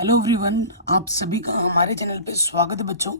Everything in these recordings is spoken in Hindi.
हेलो एवरीवन, आप सभी का हमारे चैनल पे स्वागत है बच्चों।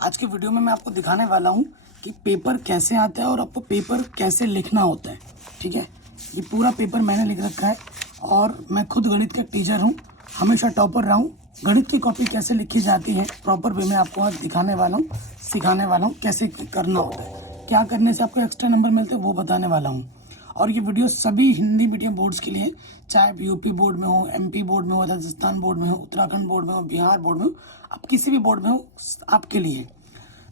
आज के वीडियो में मैं आपको दिखाने वाला हूँ कि पेपर कैसे आता है और आपको पेपर कैसे लिखना होता है। ठीक है, ये पूरा पेपर मैंने लिख रखा है और मैं खुद गणित का टीचर हूँ, हमेशा टॉपर रहा हूँ। गणित की कॉपी कैसे लिखी जाती है प्रॉपर वे में आपको आज दिखाने वाला हूँ, सिखाने वाला हूँ कैसे करना होता है, क्या करने से आपको एक्स्ट्रा नंबर मिलते हैं वो बताने वाला हूँ। और ये वीडियो सभी हिंदी मीडियम बोर्ड्स के लिए, चाहे यूपी बोर्ड में हो, एमपी बोर्ड में हो, राजस्थान बोर्ड में हो, उत्तराखंड बोर्ड में हो, बिहार बोर्ड में हो, आप किसी भी बोर्ड में हो, आपके लिए।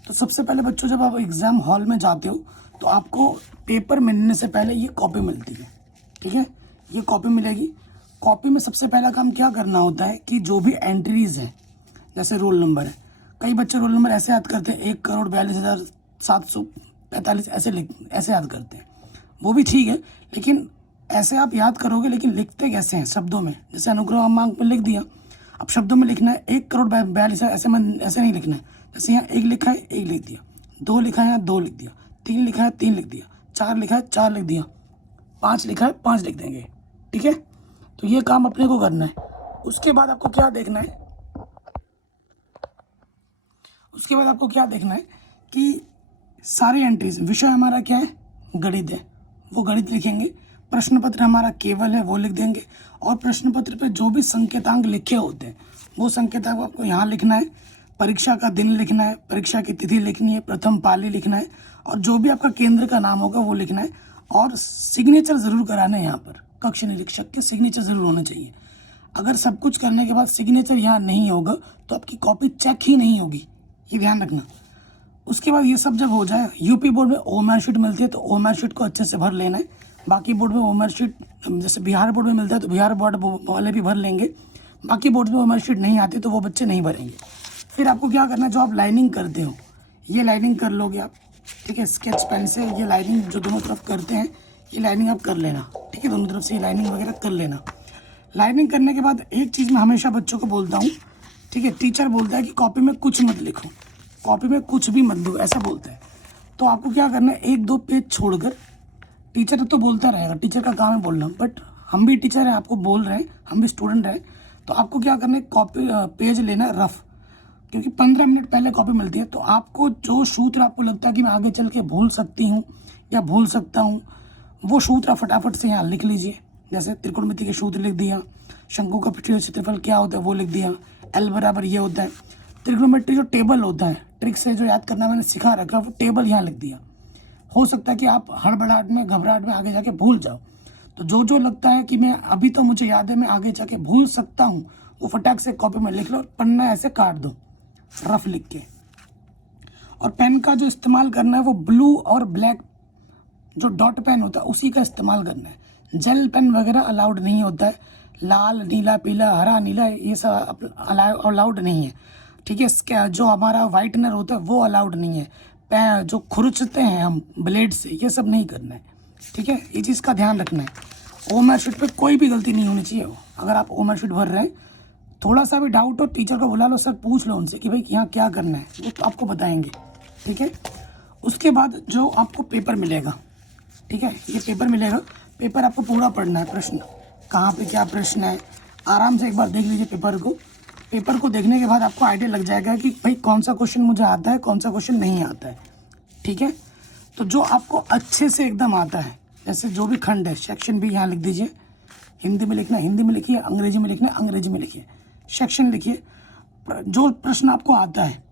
तो सबसे पहले बच्चों, जब आप एग्ज़ाम हॉल में जाते हो तो आपको पेपर मिलने से पहले ये कॉपी मिलती है। ठीक है, ये कॉपी मिलेगी। कॉपी में सबसे पहला काम क्या करना होता है कि जो भी एंट्रीज है, जैसे रोल नंबर है, कई बच्चे रोल नंबर ऐसे याद करते हैं 1,42,745 ऐसे याद करते हैं। वो भी ठीक है, लेकिन ऐसे आप याद करोगे, लेकिन लिखते कैसे हैं शब्दों में। जैसे अनुक्रमांक में लिख दिया, अब शब्दों में लिखना है 1,42,000 ऐसे नहीं लिखना है। जैसे यहाँ 1 लिखा है 1 लिख दिया, 2 लिखा है यहाँ 2 लिख दिया, 3 लिखा है 3 लिख दिया, 4 लिखा है 4 लिख दिया, 5 लिखा है 5 लिख देंगे। ठीक है, तो ये काम अपने को करना है। उसके बाद आपको क्या देखना है, कि सारी एंट्रीज, विषय हमारा क्या है, गणित है, वो गणित लिखेंगे। प्रश्न पत्र हमारा केवल है, वो लिख देंगे। और प्रश्न पत्र पे जो भी संकेतांक लिखे होते हैं वो संकेतांक आपको यहाँ लिखना है। परीक्षा का दिन लिखना है, परीक्षा की तिथि लिखनी है, प्रथम पाली लिखना है, और जो भी आपका केंद्र का नाम होगा वो लिखना है। और सिग्नेचर ज़रूर कराना है, यहाँ पर कक्ष निरीक्षक के सिग्नेचर ज़रूर होने चाहिए। अगर सब कुछ करने के बाद सिग्नेचर यहाँ नहीं होगा तो आपकी कॉपी चेक ही नहीं होगी, ये ध्यान रखना। उसके बाद ये सब जब हो जाए, यूपी बोर्ड में ओमआर शीट मिलती है तो ओमआर शीट को अच्छे से भर लेना है। बाकी बोर्ड में ओमआर शीट, जैसे बिहार बोर्ड में मिलता है तो बिहार बोर्ड वाले भी भर लेंगे। बाकी बोर्ड में ओमआर शीट नहीं आती तो वो बच्चे नहीं भरेंगे। फिर आपको क्या करना है, जो आप लाइनिंग करते हो ये लाइनिंग कर लोगे आप। ठीक है, स्केच पेन से ये लाइनिंग जो दोनों तरफ करते हैं ये लाइनिंग आप कर लेना। ठीक है, दोनों तरफ से ये लाइनिंग वगैरह कर लेना। लाइनिंग करने के बाद एक चीज़ मैं हमेशा बच्चों को बोलता हूँ, ठीक है, टीचर बोलता है कि कॉपी में कुछ मत लिखो, कॉपी में कुछ भी मत दो, ऐसा बोलता है। तो आपको क्या करना है, 1-2 पेज छोड़कर, टीचर तो बोलता रहेगा, टीचर का काम है बोलना, बट हम भी टीचर हैं, आपको बोल रहे हैं, हम भी स्टूडेंट हैं, तो आपको क्या करना है, कॉपी पेज लेना है रफ, क्योंकि 15 मिनट पहले कॉपी मिलती है। तो आपको जो सूत्र आपको लगता है कि मैं आगे चल के भूल सकती हूँ या भूल सकता हूँ, वो सूत्र फटाफट से यहाँ लिख लीजिए। जैसे त्रिकोणमिति के सूत्र लिख दिया, शंकु का पृष्ठीय क्षेत्रफल क्या होता है वो लिख दिया, L बराबर ये होता है। त्रिकोणमिति जो टेबल होता है, ट्रिक से जो याद करना मैंने सिखा रखा, वो टेबल यहाँ लिख दिया। हो सकता है कि आप हड़बड़ाहट में, घबराहट में आगे जाके भूल जाओ, तो जो जो लगता है कि मैं अभी तो मुझे याद है मैं आगे जाके भूल सकता हूँ, वो फटाक से कॉपी में लिख लो, पन्ना ऐसे काट दो रफ लिख के। और पेन का जो इस्तेमाल करना है वो ब्लू और ब्लैक जो डॉट पेन होता है उसी का इस्तेमाल करना है। जेल पेन वगैरह अलाउड नहीं होता है, लाल, नीला, पीला, हरा, नीला, ये सब अलाउड नहीं है। ठीक है, इसका जो हमारा वाइटनर होता है वो अलाउड नहीं है। जो खुरचते हैं हम ब्लेड से, ये सब नहीं करना है। ठीक है, ये चीज़ का ध्यान रखना है। ओमआर शीट पे कोई भी गलती नहीं होनी चाहिए। अगर आप ओमआर शीट भर रहे हैं, थोड़ा सा भी डाउट हो टीचर को बुला लो, सर पूछ लो उनसे कि भाई यहाँ क्या करना है, वो तो आपको बताएंगे। ठीक है, उसके बाद जो आपको पेपर मिलेगा, ठीक है, ये पेपर मिलेगा, पेपर आपको पूरा पढ़ना है, प्रश्न कहाँ पे क्या प्रश्न है, आराम से एक बार देख लीजिए पेपर को। पेपर को देखने के बाद आपको आइडिया लग जाएगा कि भाई कौन सा क्वेश्चन मुझे आता है, कौन सा क्वेश्चन नहीं आता है। ठीक है, तो जो आपको अच्छे से एकदम आता है, जैसे जो भी खंड है, सेक्शन भी यहाँ लिख दीजिए, हिंदी में लिखना हिंदी में लिखिए, अंग्रेजी में लिखना अंग्रेजी में लिखिए, सेक्शन लिखिए। जो प्रश्न आपको आता है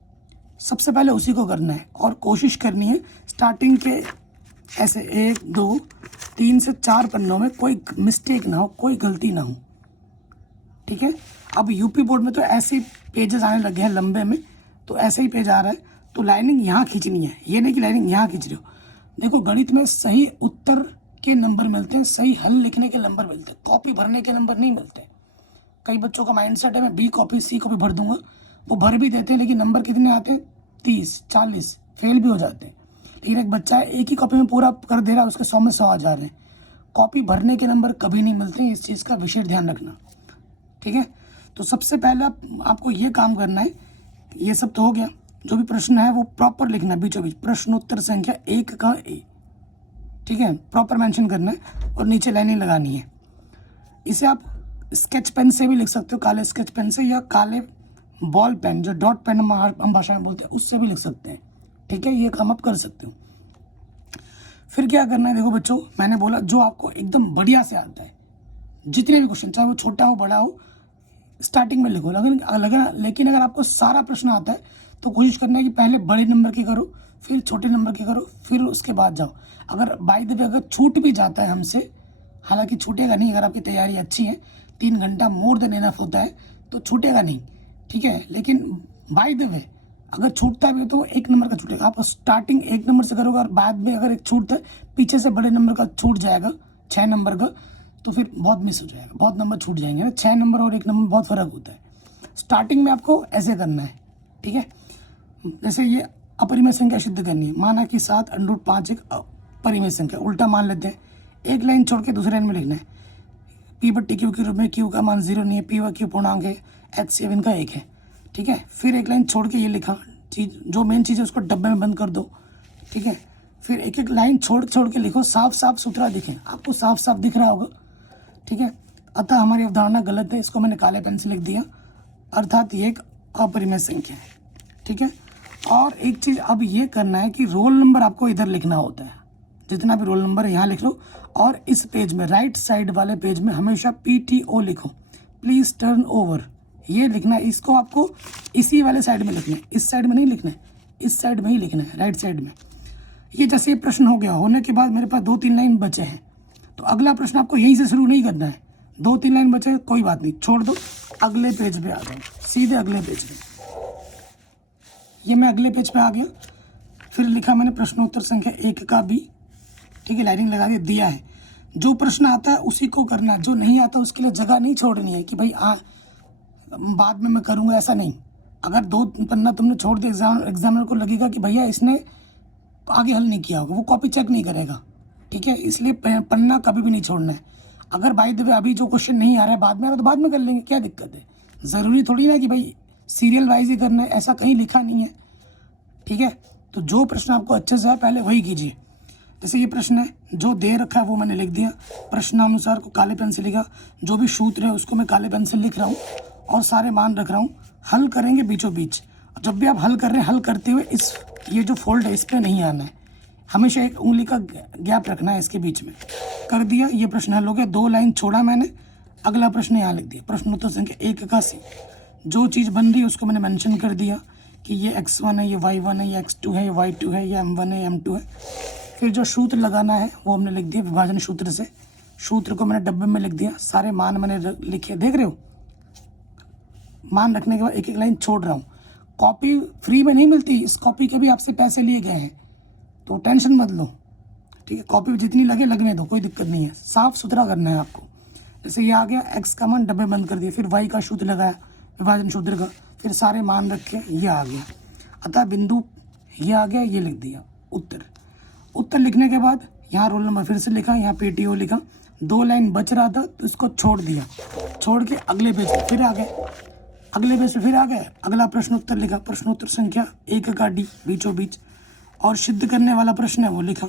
सबसे पहले उसी को करना है, और कोशिश करनी है स्टार्टिंग पे ऐसे 1, 2, 3 से 4 पन्नों में कोई मिस्टेक ना हो, कोई गलती ना हो। ठीक है, अब यूपी बोर्ड में तो ऐसे पेजेस आने लगे हैं लंबे में, तो ऐसे ही पेज आ रहा है, तो लाइनिंग यहाँ खींचनी है, ये नहीं कि लाइनिंग यहाँ खींच रहे हो। देखो, गणित में सही उत्तर के नंबर मिलते हैं, सही हल लिखने के नंबर मिलते हैं, कॉपी भरने के नंबर नहीं मिलते। कई बच्चों का माइंडसेट है मैं B कॉपी C कॉपी भर दूंगा, वो भर भी देते हैं, लेकिन नंबर कितने आते हैं, 30, 40, फेल भी हो जाते हैं। लेकिन एक बच्चा है एक ही कॉपी में पूरा कर दे रहा है, उसके 100 में 100 आ जा रहे हैं। कॉपी भरने के नंबर कभी नहीं मिलते हैं, इस चीज़ का विशेष ध्यान रखना। ठीक है, तो सबसे पहले आपको ये काम करना है। ये सब तो हो गया, जो भी प्रश्न है वो प्रॉपर लिखना है, बीचों बीच प्रश्नोत्तर संख्या 1 का A। ठीक है, प्रॉपर मेंशन करना है और नीचे लाइनिंग लगानी है। इसे आप स्केच पेन से भी लिख सकते हो, काले स्केच पेन से, या काले बॉल पेन जो डॉट पेन हम भाषा में बोलते हैं उससे भी लिख सकते हैं। ठीक है, ये काम आप कर सकते हो। फिर क्या करना है, देखो बच्चों, मैंने बोला जो आपको एकदम बढ़िया से आता है, जितने भी क्वेश्चन चाहे वो छोटा हो बड़ा हो, स्टार्टिंग में लिखो। लेकिन अगर आपको सारा प्रश्न आता है तो कोशिश करना है कि पहले बड़े नंबर के करो, फिर छोटे नंबर के करो, फिर उसके बाद जाओ। अगर बाय द वे अगर छूट भी जाता है हमसे, हालांकि छूटेगा नहीं, अगर आपकी तैयारी अच्छी है, 3 घंटा मोर देन इनफ होता है तो छूटेगा नहीं। ठीक है, लेकिन बाय द वे अगर छूटता भी तो 1 नंबर का छूटेगा। आप स्टार्टिंग 1 नंबर से करोगे और बाद में अगर एक छूटता है, पीछे से बड़े नंबर का छूट जाएगा 6 नंबर का, तो फिर बहुत मिस हो जाएगा, बहुत नंबर छूट जाएंगे ना। 6 नंबर और 1 नंबर में बहुत फ़र्क होता है। स्टार्टिंग में आपको ऐसे करना है। ठीक है, जैसे ये अपरिमेय संख्या सिद्ध करनी है, माना कि 7√5 एक परिमेय संख्या, उल्टा मान लेते हैं, एक लाइन छोड़ के दूसरे लाइन में लिखना है। पी बट्टी क्यू के रूप में क्यू का मान 0 नहीं है, पी व क्यू पूर्णांक है, H7 का 1 है। ठीक है, फिर एक लाइन छोड़ के ये लिखा, चीज जो मेन चीज़ है उसको डब्बे में बंद कर दो। ठीक है, फिर एक एक लाइन छोड़ के लिखो, साफ साफ सुथरा दिखे, आपको साफ साफ दिख रहा होगा। ठीक है, अतः हमारी अवधारणा गलत है, इसको मैंने काले पेन से लिख दिया, अर्थात ये एक अपरिमेय संख्या है। ठीक है, और एक चीज़ अब ये करना है कि रोल नंबर आपको इधर लिखना होता है, जितना भी रोल नंबर है यहाँ लिख लो, और इस पेज में राइट साइड वाले पेज में हमेशा PTO लिखो, प्लीज़ टर्न ओवर, ये लिखना है। इसको आपको इसी वाले साइड में लिखना है, इस साइड में नहीं लिखना है, इस साइड में ही लिखना है, राइट साइड में। ये जैसे ये प्रश्न हो गया, होने के बाद मेरे पास 2-3 लाइन बचे हैं, तो अगला प्रश्न आपको यहीं से शुरू नहीं करना है। 2-3 लाइन बचे, कोई बात नहीं, छोड़ दो, अगले पेज पे आ जाओ, सीधे अगले पेज पे। ये मैं अगले पेज पे आ गया, फिर लिखा मैंने प्रश्नोत्तर संख्या 1 का B। ठीक है, लाइनिंग लगा दिया है। जो प्रश्न आता है उसी को करना है, जो नहीं आता उसके लिए जगह नहीं छोड़नी है कि भाई बाद में मैं करूँगा, ऐसा नहीं। अगर 2 पन्ना तुमने छोड़ दिया, एग्जामिनर को लगेगा कि भैया इसने आगे हल नहीं किया होगा, वो कॉपी चेक नहीं करेगा। ठीक है, इसलिए पन्ना कभी भी नहीं छोड़ना है। अगर बाय द वे अभी जो क्वेश्चन नहीं आ रहा है बाद में आ रहा है तो बाद में कर लेंगे, क्या दिक्कत है। ज़रूरी थोड़ी ना कि भाई सीरियल वाइज ही करना है, ऐसा कहीं लिखा नहीं है। ठीक है, तो जो प्रश्न आपको अच्छे से है पहले वही कीजिए। जैसे ये प्रश्न है, जो दे रखा है वो मैंने लिख दिया, प्रश्नानुसार को काले पेन से लिखा, जो भी सूत्र है उसको मैं काले पेन से लिख रहा हूँ और सारे मान रख रहा हूँ। हल करेंगे बीचों बीच, जब भी आप हल कर रहे हैं, हल करते हुए ये जो फोल्ड है इस पर नहीं आना है, हमेशा एक उंगली का गैप रखना है इसके बीच में। कर दिया, ये प्रश्न हल हो गया। 2 लाइन छोड़ा मैंने, अगला प्रश्न यहाँ लिख दिया, प्रश्नोत्तर संख्या 1 का C। जो चीज़ बन रही है उसको मैंने मेंशन कर दिया कि ये x1 है, ये y1 है, ये x2 है, ये y2 है, ये m1 है, m2 है। फिर जो सूत्र लगाना है वो हमने लिख दिया विभाजन सूत्र से, सूत्र को मैंने डब्बे में लिख दिया, सारे मान मैंने लिखे, देख रहे हो। मान रखने के बाद एक एक लाइन छोड़ रहा हूँ। कॉपी फ्री में नहीं मिलती, इस कॉपी के भी आपसे पैसे लिए गए हैं, तो टेंशन मत लो। ठीक है, कॉपी जितनी लगे लगने दो, कोई दिक्कत नहीं है, साफ सुथरा करना है आपको। जैसे ये आ गया, x का मान डब्बे बंद कर दिया, फिर y का सूत्र लगाया विभाजन सूत्र का, फिर सारे मान रखे, ये आ गया, अतः बिंदु ये आ गया, ये लिख दिया उत्तर। उत्तर लिखने के बाद यहाँ रोल नंबर फिर से लिखा, यहाँ PTO लिखा। 2 लाइन बच रहा था तो इसको छोड़ दिया, छोड़ के अगले पेज पे फिर आ गए, अगले पेज पे फिर आ गए, अगला प्रश्नोत्तर लिखा, प्रश्नोत्तर संख्या 1 का D बीचों बीच, और सिद्ध करने वाला प्रश्न है वो लिखा।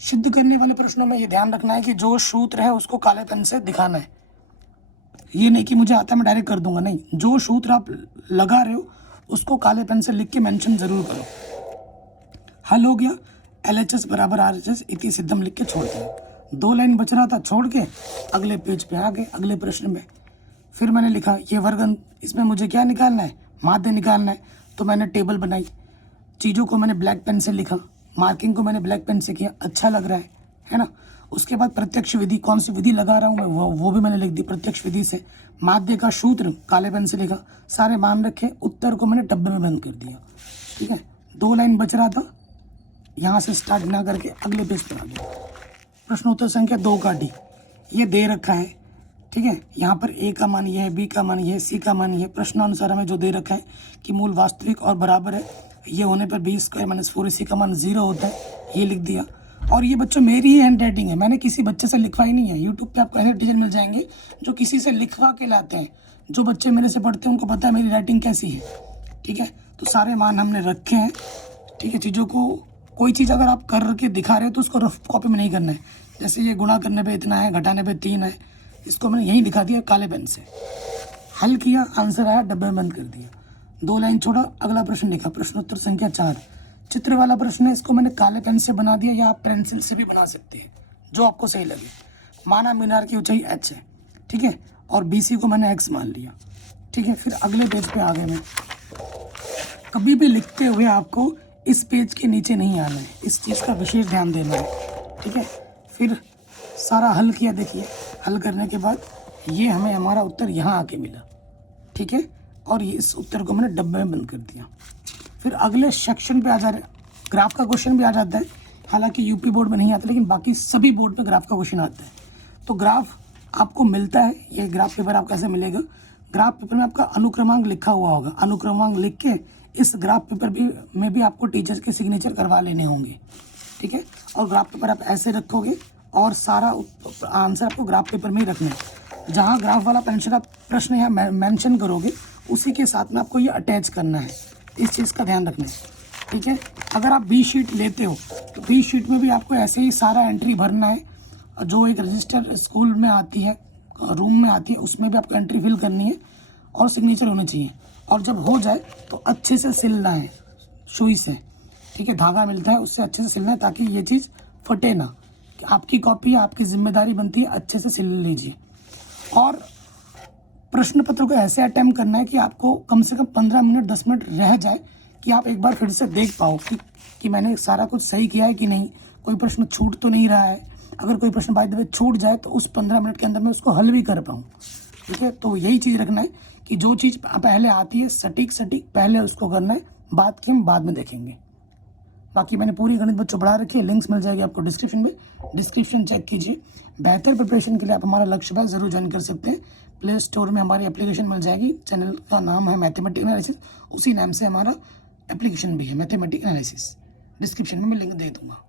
सिद्ध करने वाले प्रश्नों में ये ध्यान रखना है कि जो सूत्र है उसको काले पेन से दिखाना है। ये नहीं कि मुझे आता है मैं डायरेक्ट कर दूंगा, नहीं, जो सूत्र आप लगा रहे हो उसको काले पेन से लिख के मेंशन जरूर करो। हल हो गया, LHS बराबर RHS इति सिद्धम लिख के छोड़ दिया। 2 लाइन बच रहा था, छोड़ के अगले पेज पे आ गए, अगले प्रश्न में। फिर मैंने लिखा ये वर्ग, इसमें मुझे क्या निकालना है, माध्य निकालना है, तो मैंने टेबल बनाई, चीज़ों को मैंने ब्लैक पेन से लिखा, मार्किंग को मैंने ब्लैक पेन से किया, अच्छा लग रहा है ना। उसके बाद प्रत्यक्ष विधि, कौन सी विधि लगा रहा हूँ मैं वो भी मैंने लिख दी प्रत्यक्ष विधि से। माध्य का सूत्र काले पेन से लिखा, सारे मान रखे, उत्तर को मैंने डब्बे में बंद कर दिया। ठीक है, 2 लाइन बच रहा था, यहाँ से स्टार्ट ना करके अगले पेज पर आ गया। प्रश्नोत्तर संख्या 2 का D, ये दे रखा है। ठीक है, यहाँ पर A का मान ये है, B का मान ये है, C का मान ये है। प्रश्नानुसार हमें जो दे रखा है कि मूल वास्तविक और बराबर है, ये होने पर B² - 4AC का मान 0 होता है, ये लिख दिया। और ये बच्चों मेरी ही हैंड राइटिंग है, मैंने किसी बच्चे से लिखवाई नहीं है। यूट्यूब पे आपको ऐसे टीचर मिल जाएंगे जो किसी से लिखवा के लाते हैं। जो बच्चे मेरे से पढ़ते हैं उनको पता है मेरी राइटिंग कैसी है। ठीक है, तो सारे मान हमने रखे हैं। ठीक है, चीज़ों को कोई चीज़ अगर आप करके दिखा रहे हो तो उसको रफ कॉपी में नहीं करना है। जैसे ये गुणा करने पे इतना है, घटाने पे 3 है, इसको मैंने यहीं दिखा दिया काले पेन से, हल किया, आंसर आया, डब्बे में बंद कर दिया, 2 लाइन छोड़ा, अगला प्रश्न लिखा, प्रश्नोत्तर संख्या 4, चित्र वाला प्रश्न है, इसको मैंने काले पेन से बना दिया या आप पेंसिल से भी बना सकते हैं, जो आपको सही लगे। माना मीनार की ऊंचाई h है, ठीक है, और BC को मैंने x मान लिया, ठीक है। फिर अगले पेज पे आ गए मैं। कभी भी लिखते हुए आपको इस पेज के नीचे नहीं आना है, इस चीज़ का विशेष ध्यान देना है, ठीक है। फिर सारा हल किया, देखिए हल करने के बाद ये हमें हमारा उत्तर यहाँ आके मिला, ठीक है, और ये इस उत्तर को मैंने डब्बे में बंद कर दिया। फिर अगले सेक्शन पे आ जा रहे, ग्राफ का क्वेश्चन भी आ जाता है, हालांकि यूपी बोर्ड में नहीं आता, लेकिन बाकी सभी बोर्ड में ग्राफ का क्वेश्चन आता है। तो ग्राफ आपको मिलता है, ये ग्राफ पेपर आपको कैसे मिलेगा, ग्राफ पेपर में आपका अनुक्रमांक लिखा हुआ होगा, अनुक्रमांक लिख के इस ग्राफ पेपर में भी आपको टीचर्स के सिग्नेचर करवा लेने होंगे, ठीक है। और ग्राफ पेपर आप ऐसे रखोगे और सारा आंसर आपको ग्राफ पेपर में ही रखना है। जहाँ ग्राफ वाला प्रश्न यहाँ मेंशन करोगे उसी के साथ में आपको ये अटैच करना है, इस चीज़ का ध्यान रखना है, ठीक है। अगर आप बी शीट लेते हो तो बी शीट में भी आपको ऐसे ही सारा एंट्री भरना है, जो एक रजिस्टर स्कूल में आती है, रूम में आती है, उसमें भी आपको एंट्री फिल करनी है और सिग्नेचर होने चाहिए। और जब हो जाए तो अच्छे से सिलना है सुई से, ठीक है, धागा मिलता है उससे अच्छे से सिलना है ताकि ये चीज़ फटे ना। आपकी कॉपी, आपकी जिम्मेदारी बनती है अच्छे से सिल लीजिए। और प्रश्न पत्र को ऐसे अटेम्प्ट करना है कि आपको कम से कम 15 मिनट 10 मिनट रह जाए कि आप एक बार फिर से देख पाओ कि मैंने सारा कुछ सही किया है कि नहीं, कोई प्रश्न छूट तो नहीं रहा है। अगर कोई प्रश्न बाय द वे छूट जाए तो उस 15 मिनट के अंदर मैं उसको हल भी कर पाऊँ, ठीक है। तो यही चीज़ रखना है कि जो चीज़ पहले आती है सटीक पहले उसको करना है, बात की हम बाद में देखेंगे। बाकी मैंने पूरी गणित बच्चों पढ़ा रखी है, लिंक्स मिल जाएगी आपको डिस्क्रिप्शन में, डिस्क्रिप्शन चेक कीजिए। बेहतर प्रिपरेशन के लिए आप हमारा लक्ष्य बाय ज़रूर ज्वाइन कर सकते हैं। प्ले स्टोर में हमारी एप्लीकेशन मिल जाएगी, चैनल का नाम है मैथमेटिक एनालिसिस, उसी नाम से हमारा एप्लीकेशन भी है मैथमेटिक एनालिसिस। डिस्क्रिप्शन में मैं लिंक दे दूँगा।